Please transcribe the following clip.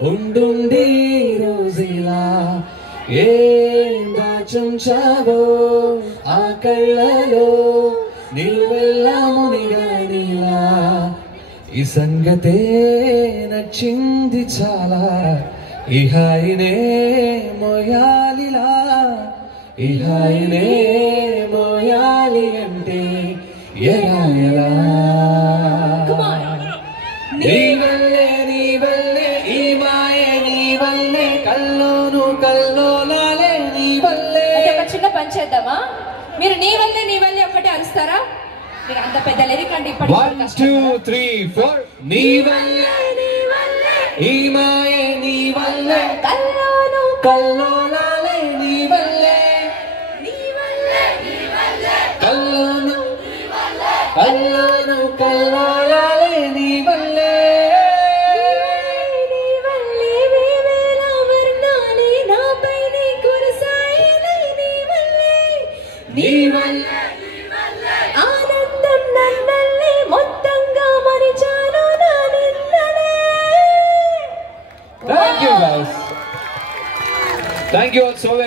ఉండుండి రోజులా ఏం దాచుంచావో ఆ కళ్ళలో నిలువెల్లా మునిగానిలా ఈ సంగతే నచ్చింది చాలా ఈ హాయినే మోయాలిలా ఈ హాయినే మోయాలి అంటే ఎలా ఎలా నీ వల్లే ఈ మాయే నీ వల్లే కల్లోలాలే నీ వల్లే. ఒక చిన్న పని చేద్దామా? మీరు నీ వల్లే ఒకటే అరుస్తారా? మీరు అంత పెద్ద లిరిక్ అంటే ఇప్పటికి 1 2 3 4 నీ వల్లే ఈ మాయే నీ వల్లే కల్లోలాలే నీ వల్లే కల్లోలాలే నీ వల్లే నీ వల్లే ఆనందం నన్నల్ని మొత్తంగా మరిచాను నా నిన్ననే. Thank you guys. Thank you all so very much.